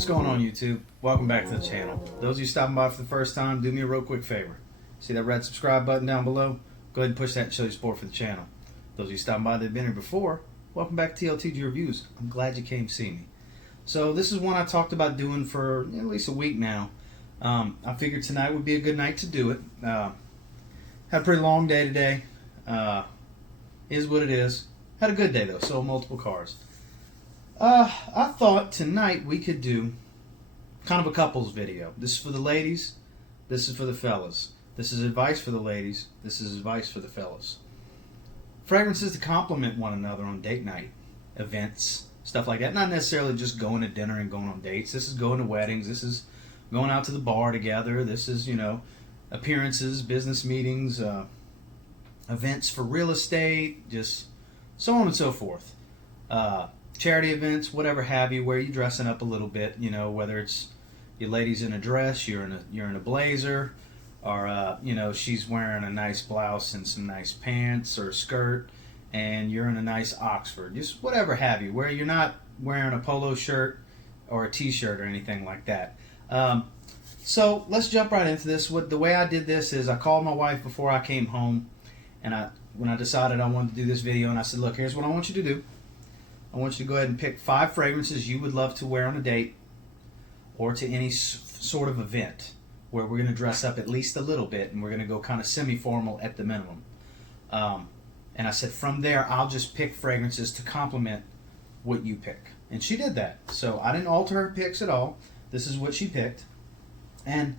What's going on, YouTube? Welcome back to the channel. Those of you stopping by for the first time, do me a real quick favor. See that red subscribe button down below? Go ahead and push that and show your support for the channel. Those of you stopping by that have been here before, welcome back to TLTG Reviews. I'm glad you came to see me. So this is one I talked about doing for at least a week now. I figured tonight would be a good night to do it. Had a pretty long day today. Is what it is. Had a good day though, sold multiple cars. I thought tonight we could do kind of a couples video. This is for the ladies, this is for the fellas. This is advice for the ladies, this is advice for the fellas. Fragrances to complement one another on date night, events, stuff like that. Not necessarily just going to dinner and going on dates. This is going to weddings, this is going out to the bar together, this is, appearances, business meetings, events for real estate, just so on and so forth. Charity events, whatever have you, where you're dressing up a little bit, whether it's your lady's in a dress, you're in a blazer, or she's wearing a nice blouse and some nice pants or a skirt, and you're in a nice Oxford, just whatever have you, where you're not wearing a polo shirt or a t-shirt or anything like that. So let's jump right into this. The way I did this is I called my wife before I came home, and when I decided I wanted to do this video, and I said, look, here's what I want you to do. I want you to go ahead and pick 5 fragrances you would love to wear on a date or to any sort of event where we're going to dress up at least a little bit, and we're going to go kind of semi-formal at the minimum. And I said, from there, I'll just pick fragrances to complement what you pick. And she did that. So I didn't alter her picks at all. This is what she picked. And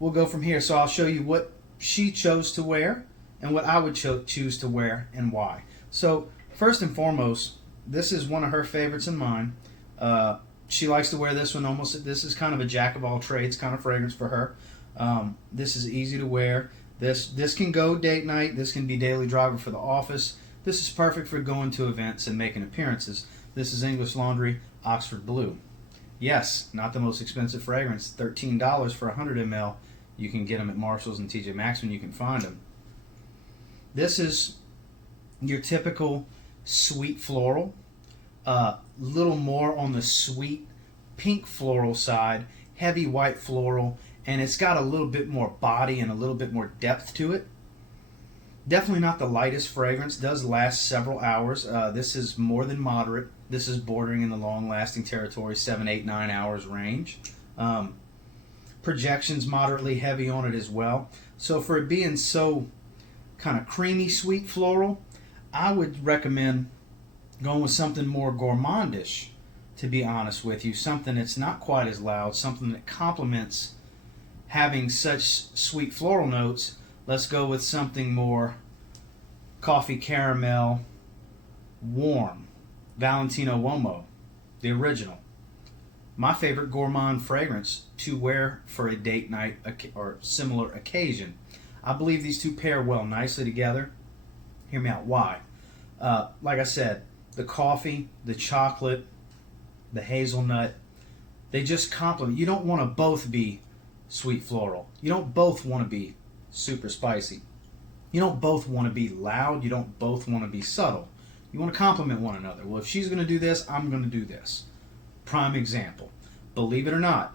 we'll go from here. So I'll show you what she chose to wear and what I would choose to wear and why. So first and foremost, this is one of her favorites and mine. She likes to wear this one almost. This is kind of a jack of all trades kind of fragrance for her. This is easy to wear. This can go date night. This can be daily driver for the office. This is perfect for going to events and making appearances. This is English Laundry Oxford Blue. Yes, not the most expensive fragrance. $13 for 100 ml. You can get them at Marshall's and TJ Maxx when you can find them. This is your typical sweet floral, little more on the sweet pink floral side, heavy white floral, and it's got a little bit more body and a little bit more depth to it. Definitely not the lightest fragrance, does last several hours. This is more than moderate. This is bordering in the long-lasting territory, 7, 8, 9 hours range. Projections moderately heavy on it as well. So for it being so kind of creamy sweet floral, I would recommend going with something more gourmandish, to be honest with you. Something that's not quite as loud, something that complements having such sweet floral notes. Let's go with something more coffee caramel, warm. Valentino Uomo, the original. My favorite gourmand fragrance to wear for a date night or similar occasion. I believe these two pair well nicely together. Hear me out. Why? Like I said, the coffee, the chocolate, the hazelnut, they just complement. You don't want to both be sweet floral. You don't both want to be super spicy. You don't both want to be loud. You don't both want to be subtle. You want to complement one another. Well, if she's going to do this, I'm going to do this. Prime example. Believe it or not,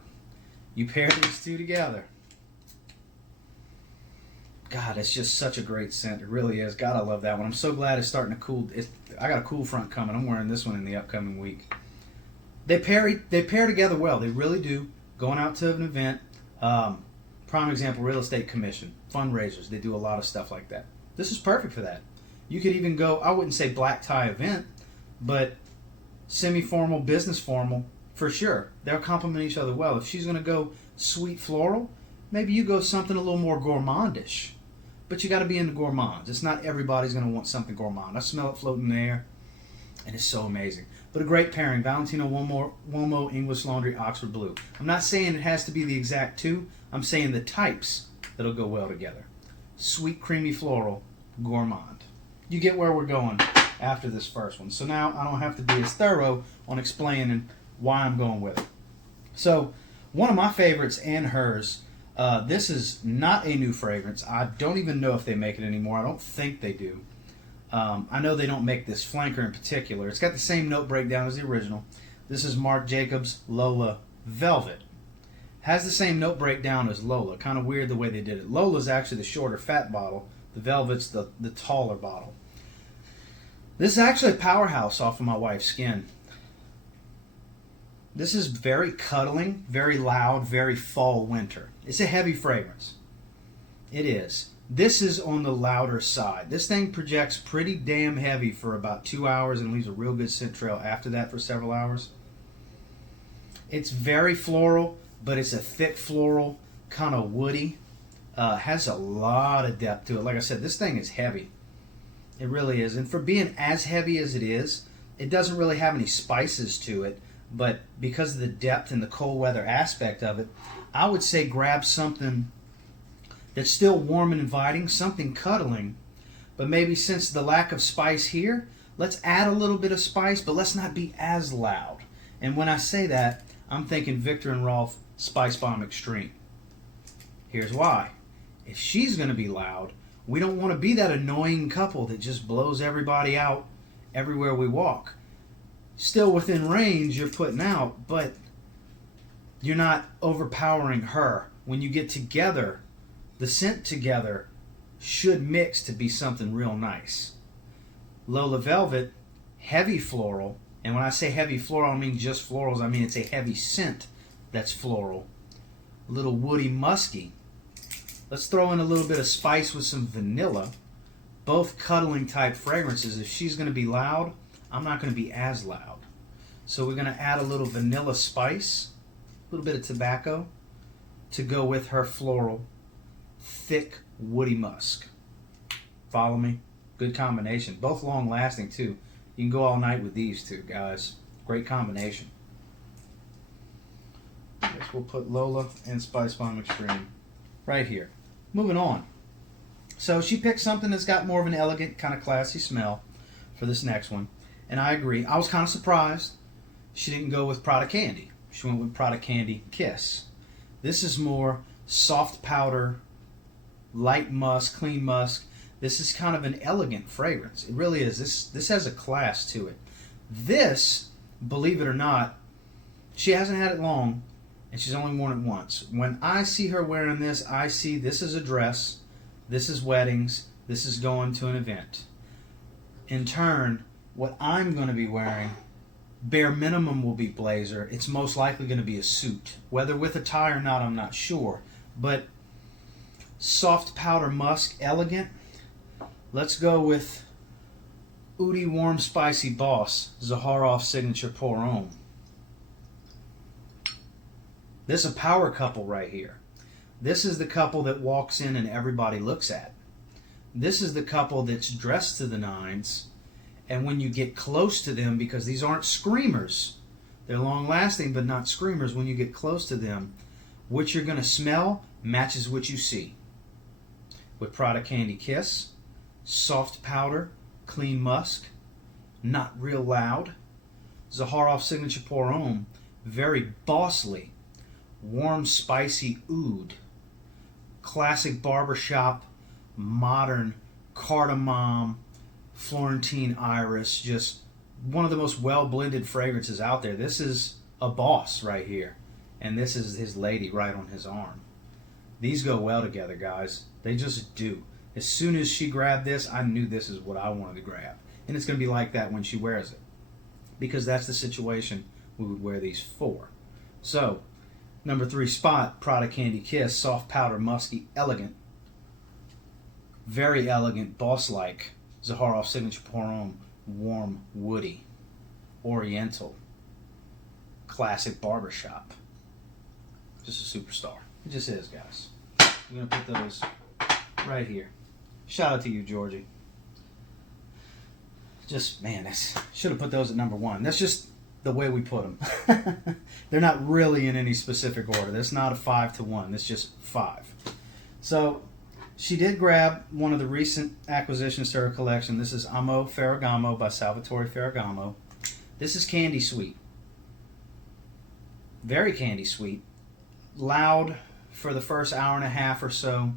you pair these two together. God, it's just such a great scent. It really is. God, I love that one. I'm so glad it's starting to cool. I got a cool front coming. I'm wearing this one in the upcoming week. They pair together well. They really do. Going out to an event. Prime example, real estate commission, fundraisers. They do a lot of stuff like that. This is perfect for that. You could even go, I wouldn't say black tie event, but semi-formal, business formal, for sure. They'll complement each other well. If she's going to go sweet floral, maybe you go something a little more gourmandish. But you got to be into gourmands. It's not everybody's going to want something gourmand. I smell it floating in the air, and it's so amazing. But a great pairing, Valentino Uomo English Laundry Oxford Blue. I'm not saying it has to be the exact two. I'm saying the types that'll go well together. Sweet, creamy floral, gourmand. You get where we're going after this first one. So now I don't have to be as thorough on explaining why I'm going with it. So one of my favorites and hers, this is not a new fragrance. I don't even know if they make it anymore. I don't think they do. I know they don't make this flanker in particular. It's got the same note breakdown as the original. This is Marc Jacobs Lola Velvet. Has the same note breakdown as Lola. Kind of weird the way they did it. Lola's actually the shorter, fat bottle. The Velvet's the taller bottle. This is actually a powerhouse off of my wife's skin. This is very cuddling, very loud, very fall winter. It's a heavy fragrance. It is. This is on the louder side. This thing projects pretty damn heavy for about 2 hours and leaves a real good scent trail after that for several hours. It's very floral, but it's a thick floral, kind of woody. Has a lot of depth to it. Like I said, this thing is heavy. It really is. And for being as heavy as it is, it doesn't really have any spices to it. But because of the depth and the cold weather aspect of it, I would say grab something that's still warm and inviting, something cuddling. But maybe since the lack of spice here, let's add a little bit of spice, but let's not be as loud. And when I say that, I'm thinking Viktor and Rolf Spice Bomb Extreme. Here's why. If she's going to be loud, we don't want to be that annoying couple that just blows everybody out everywhere we walk. Still within range you're putting out, but you're not overpowering her. When you get together, the scent together should mix to be something real nice. Lola Velvet, heavy floral. And when I say heavy floral, I don't mean just florals. I mean it's a heavy scent that's floral. A little woody musky. Let's throw in a little bit of spice with some vanilla. Both cuddling type fragrances. If she's going to be loud, I'm not going to be as loud. So we're going to add a little vanilla spice, a little bit of tobacco to go with her floral, thick, woody musk. Follow me? Good combination. Both long lasting too. You can go all night with these two, guys. Great combination. I guess we'll put Lola and Spice Bomb Extreme right here. Moving on. So she picked something that's got more of an elegant, kind of classy smell for this next one. And I agree. I was kind of surprised she didn't go with Prada Candy. She went with Prada Candy Kiss. This is more soft powder, light musk, clean musk. This is kind of an elegant fragrance. It really is. This has a class to it. This, believe it or not, she hasn't had it long, and she's only worn it once. When I see her wearing this, I see this is a dress, this is weddings, this is going to an event. In turn, what I'm going to be wearing, bare minimum will be blazer. It's most likely going to be a suit. Whether with a tie or not, I'm not sure. But soft powder musk, elegant. Let's go with Oudi Warm Spicy Boss, Zaharoff Signature Pour Homme. This is a power couple right here. This is the couple that walks in and everybody looks at. This is the couple that's dressed to the nines, and when you get close to them, because these aren't screamers, they're long lasting but not screamers, when you get close to them, what you're going to smell matches what you see. With Prada Candy Kiss, soft powder, clean musk, not real loud. Zaharoff Signature Pour Homme, very bossly, warm spicy oud, classic barbershop, modern cardamom, Florentine iris, just one of the most well blended fragrances out there. This is a boss right here, and this is his lady right on his arm. These go well together, guys. They just do. As soon as she grabbed this, I knew this is what I wanted to grab. And it's going to be like that when she wears it, because that's the situation we would wear these for. So, number 3 spot, Prada Candy Kiss, soft powder, musky, elegant. Very elegant, boss-like. Zaharoff Signature Pour Homme, warm, woody, oriental, classic barbershop. Just a superstar. It just is, guys. I'm going to put those right here. Shout out to you, Georgie. Just, man, should have put those at number 1. That's just the way we put them. They're not really in any specific order. That's not a 5 to 1. It's just 5. So, she did grab one of the recent acquisitions to her collection. This is Homme Ferragamo by Salvatore Ferragamo. This is candy sweet. Very candy sweet. Loud for the first hour and a half or so.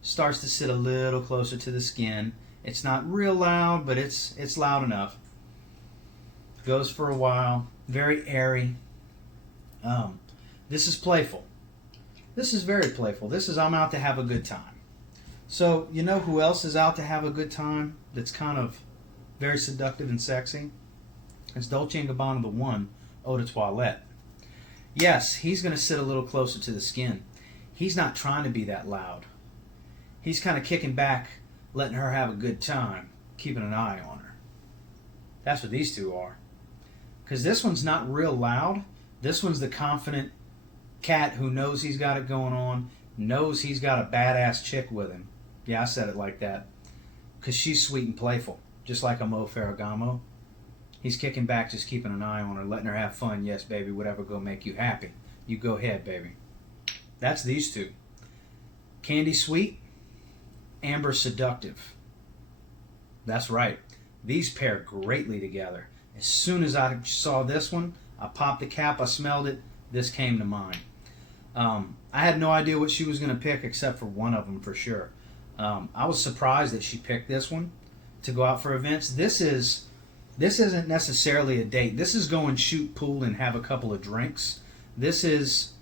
Starts to sit a little closer to the skin. It's not real loud, but it's loud enough. Goes for a while. Very airy. This is playful. This is very playful. This is I'm out to have a good time. So, you know who else is out to have a good time that's kind of very seductive and sexy? It's Dolce & Gabbana, the one, Eau de Toilette. Yes, he's going to sit a little closer to the skin. He's not trying to be that loud. He's kind of kicking back, letting her have a good time, keeping an eye on her. That's what these two are. Because this one's not real loud. This one's the confident cat who knows he's got it going on, knows he's got a badass chick with him. Yeah, I said it like that. Because she's sweet and playful, just like a Ferragamo. He's kicking back, just keeping an eye on her, letting her have fun. Yes, baby, whatever go make you happy. You go ahead, baby. That's these two. Candy sweet, amber seductive. That's right. These pair greatly together. As soon as I saw this one, I popped the cap, I smelled it, this came to mind. I had no idea what she was going to pick except for one of them for sure. I was surprised that she picked this one to go out for events. This isn't necessarily a date. This is going shoot pool and have a couple of drinks. This is,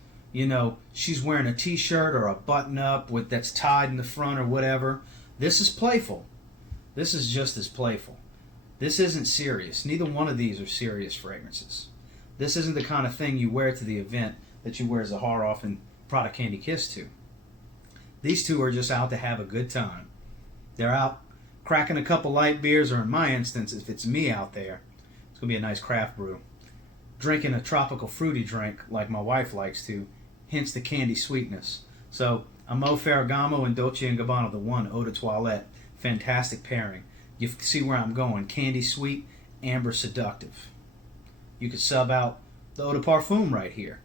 she's wearing a t-shirt or a button-up that's tied in the front or whatever. This is playful. This is just as playful. This isn't serious. Neither one of these are serious fragrances. This isn't the kind of thing you wear to the event that you wear Zaharoff and Prada Candy Kiss to. These two are just out to have a good time. They're out cracking a couple light beers, or in my instance, if it's me out there, it's going to be a nice craft brew. Drinking a tropical fruity drink like my wife likes to, hence the candy sweetness. So, a Ferragamo and Dolce & Gabbana, the one, Eau de Toilette. Fantastic pairing. You see where I'm going. Candy sweet, amber seductive. You could sub out the Eau de Parfum right here.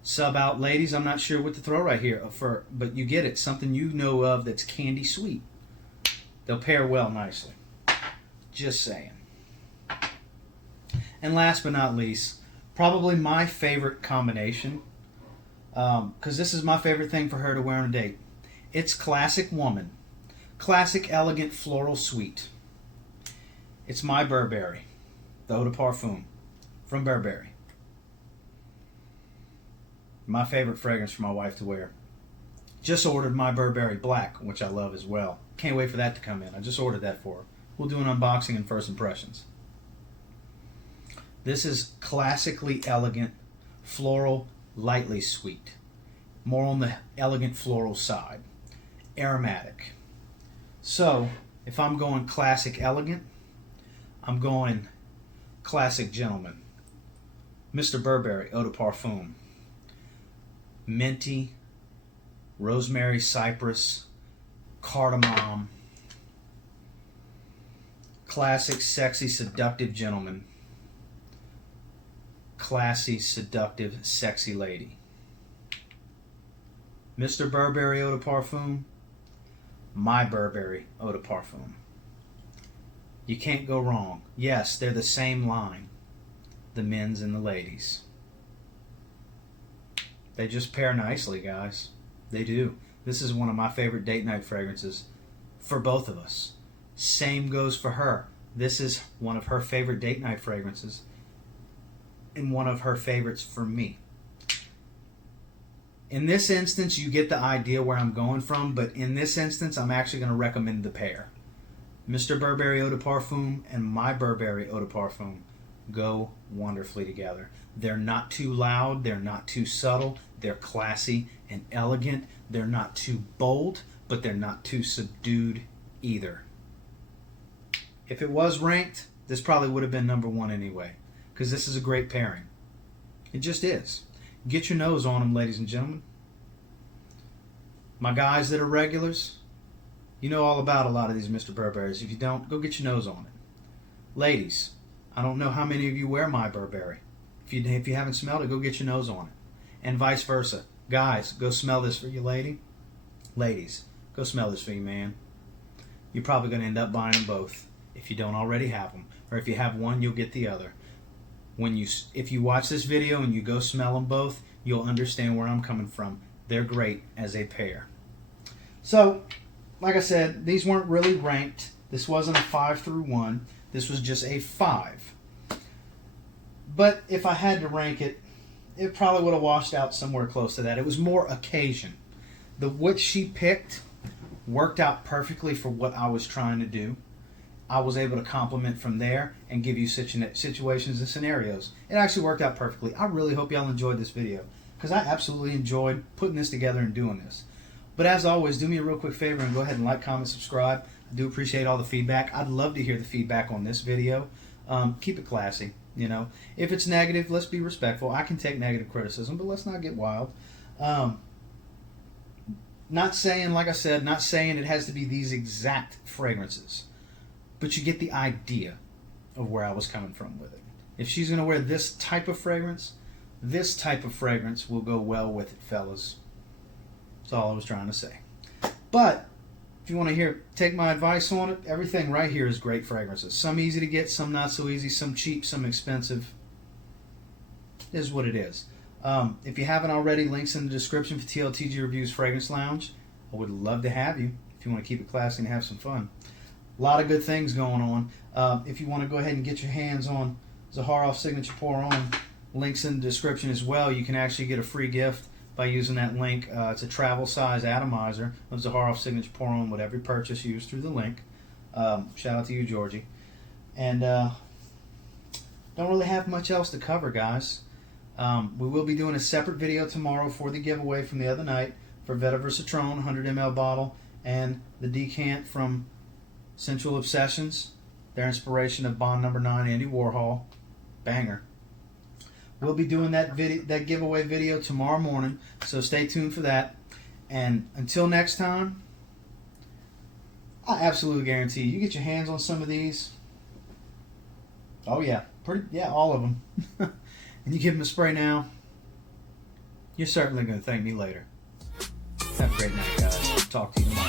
Sub out, ladies, I'm not sure what to throw right here, but you get it. Something you know of that's candy sweet. They'll pair well nicely. Just saying. And last but not least, probably my favorite combination, because this is my favorite thing for her to wear on a date. It's Classic Woman. Classic Elegant Floral Suite. It's my Burberry, the Eau de Parfum from Burberry. My favorite fragrance for my wife to wear. Just ordered my Burberry Black, which I love as well. Can't wait for that to come in. I just ordered that for her. We'll do an unboxing and first impressions. This is classically elegant, floral, lightly sweet. More on the elegant floral side. Aromatic. So, if I'm going classic elegant, I'm going classic gentleman. Mr. Burberry Eau de Parfum. Minty, rosemary, cypress, cardamom. Classic, sexy, seductive gentleman. Classy, seductive, sexy lady. Mr. Burberry Eau de Parfum. My Burberry Eau de Parfum. You can't go wrong. Yes, they're the same line. The men's and the ladies. They just pair nicely, guys. They do. This is one of my favorite date night fragrances for both of us. Same goes for her. This is one of her favorite date night fragrances and one of her favorites for me. In this instance, you get the idea where I'm going from, but in this instance, I'm actually going to recommend the pair. Mr. Burberry Eau de Parfum and my Burberry Eau de Parfum go wonderfully together. They're not too loud, they're not too subtle, they're classy and elegant. They're not too bold, but they're not too subdued either. If it was ranked, this probably would have been number one anyway, because this is a great pairing. It just is. Get your nose on them, ladies and gentlemen. My guys that are regulars, you know all about a lot of these Mr. Burberrys. If you don't, go get your nose on it. Ladies, I don't know how many of you wear my Burberry. If you haven't smelled it, go get your nose on it. And vice versa. Guys, go smell this for your lady. Ladies, go smell this for your man. You're probably going to end up buying them both if you don't already have them. Or if you have one, you'll get the other. If you watch this video and you go smell them both, you'll understand where I'm coming from. They're great as a pair. So, like I said, these weren't really ranked. This wasn't a 5 through 1. This was just a 5. But if I had to rank it, it probably would have washed out somewhere close to that. It was more occasion. What she picked worked out perfectly for what I was trying to do. I was able to compliment from there and give you situations and scenarios. It actually worked out perfectly. I really hope y'all enjoyed this video because I absolutely enjoyed putting this together and doing this. But as always, do me a real quick favor and go ahead and like, comment, subscribe. I do appreciate all the feedback. I'd love to hear the feedback on this video. Keep it classy, you know. If it's negative, let's be respectful. I can take negative criticism, but let's not get wild. Not saying, like I said, not saying it has to be these exact fragrances. But you get the idea of where I was coming from with it. If she's going to wear this type of fragrance will go well with it, fellas. That's all I was trying to say. But if you want to take my advice on it, everything right here is great fragrances. Some easy to get, some not so easy, some cheap, some expensive. It is what it is. If you haven't already, links in the description for TLTG Reviews Fragrance Lounge. I would love to have you if you want to keep it classy and have some fun. A lot of good things going on. If you want to go ahead and get your hands on Zaharoff Signature Pour On, links in the description as well. You can actually get a free gift by using that link. It's a travel size atomizer of Zaharoff Signature Pour On with every purchase used through the link. Shout out to you, Georgie. And don't really have much else to cover, guys. We will be doing a separate video tomorrow for the giveaway from the other night for Vetiver Citron 100 ml bottle and the decant from Sensual Obsessions, their inspiration of Bond No. 9, Andy Warhol. Banger. We'll be doing that giveaway video tomorrow morning, so stay tuned for that. And until next time, I absolutely guarantee you get your hands on some of these. Oh yeah, all of them. And you give them a spray now, you're certainly going to thank me later. Have a great night, guys. Talk to you tomorrow.